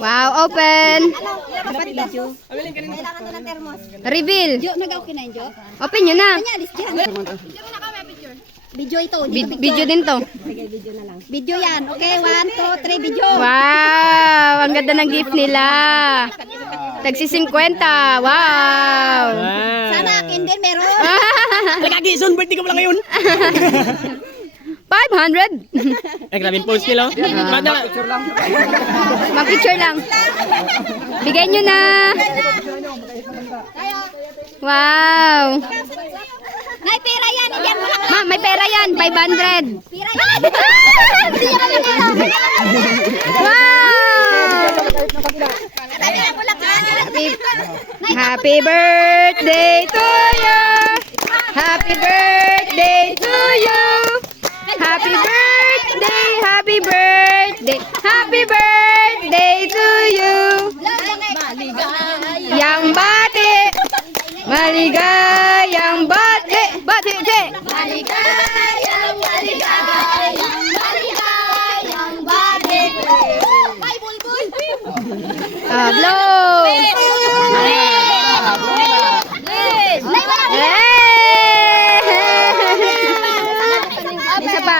Wow, open. Reveal. Open nyo na. Video ito. Video din to. Video yan. Okay, 1, 2, 3, video. Wow, ang ganda ng gift nila. Tagsi 50. Wow. Sana akin din meron. Lagi, son, birthday ko pala ngayon. 500. Grabe yung post kilo. Mag-picture lang. Bigay nyo na. Wow. Nay, pera yan. Yan mo lang. Ma, may pera yan. 500. Pera yan. Wow. Happy birthday to you. Happy birthday to you. Happy birthday, happy birthday, happy birthday to you. Yang bati, maligayang bati, bati, Maligayang bati. Ay, bulbul. blow. Isa pa.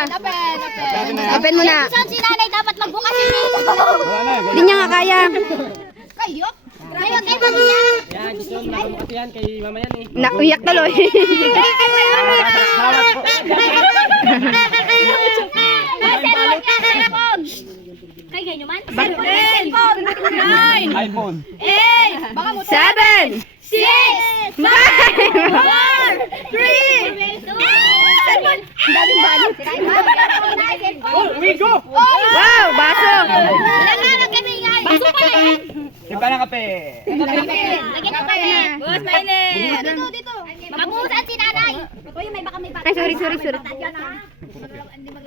Open mo na. Saan si nanay dapat magbukas ini? Hindi niya nga kaya. Kayo? Ngayon kayo ba niya? Yan, gusto mo nakamukat yan kay mama yan eh. Nauyak tuloy. Cellphone. Kay ganyo man? Cellphone. 9. iPhone. 8. Baka mo 7, 6. 5, 3. Cellphone. Ang daming balot. Oh, we go! wow, baso. Ilangan kami nga. Baso pa yan. Iba na kape. Lagyan ko kayo. Boss, mainit. Dito. Mabuhusan si nanay. Uy, may baka may bata. Ay, sorry.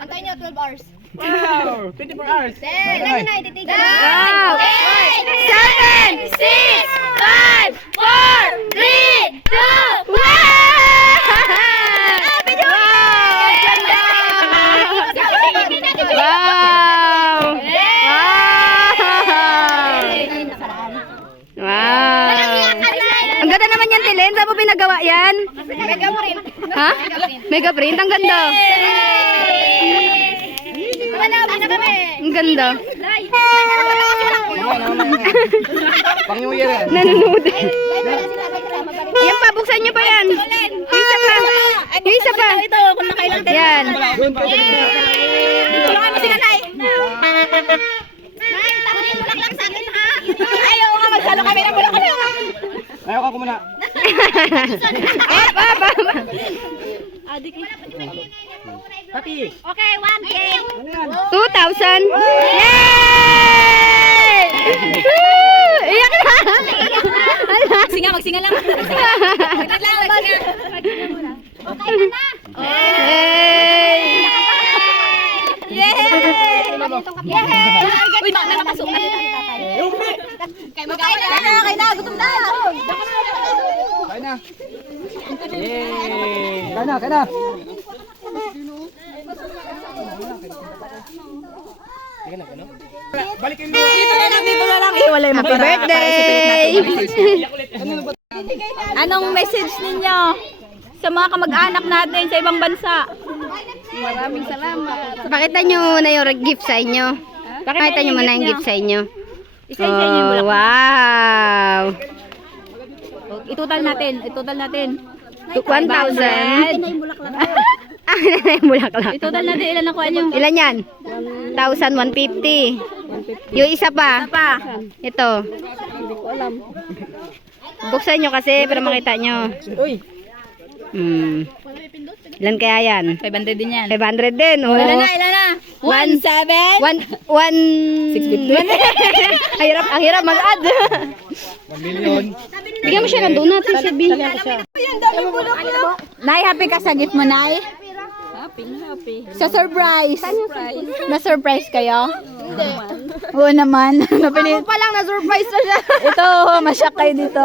Antayin niyo 12 hours. Wow, 24 hours. Lagyan na, ititigan. Wow. 7, 6, 5, 4, 3, 2, 1. Wow! Wow! Ang ganda naman yan, Tilen. Saan mo pinagawa yan? Mega print. Ha? Mega print? Ang ganda. Malapit na kami. Ang ganda. Pang New Year yan. Nanonood. Yan pa, buksan nyo pa yan. Yung isa pa. Yung isa pa. Ito, kung nakailan tayo. Yan. Tulungan mo si nanay. Nay, tapunin mo lang sa akin ha. Ayaw nga, magsalo kami ng bulak-bulak. Ayaw ka ko muna. Up. Happy. Okay, 1K. 2,000. Yay! Iyak na. Magsinga lang. Okay na. Yay! Uy, may makasok na dito. Kaya magkain na. Gutom na. Kain na. Yay! Kain na. Balikin mo. Dito na lang. Wala yung Happy birthday! Anong message ninyo sa mga kamag-anak natin sa ibang bansa? Maraming salamat. Pakita nyo na yung gift sa inyo. Pakita nyo muna yung gift sa inyo. Isa-isa niyo yung Oh, bulaklak. wow! Itotal natin. 1,000. Ah, yung bulaklak. Itotal natin. Ilan nakuha nyo? Ilan yan? 1,150. Yung isa pa. Ito. Hindi ko alam. Buksan nyo kasi para makita nyo. Uy. Ilan kaya yan? 500 din yan. 500 din. Oh. Ilan na? 1,700. Ang hirap mag-add. 1 million. Bigyan mo siya ng donut. Sabi. Nay, happy ka sa gift mo, Nay? Happy. Sa surprise. Na-surprise kayo? Hindi. Oo naman. Ako pa lang na-surprise na siya. Ito, masyak kayo dito.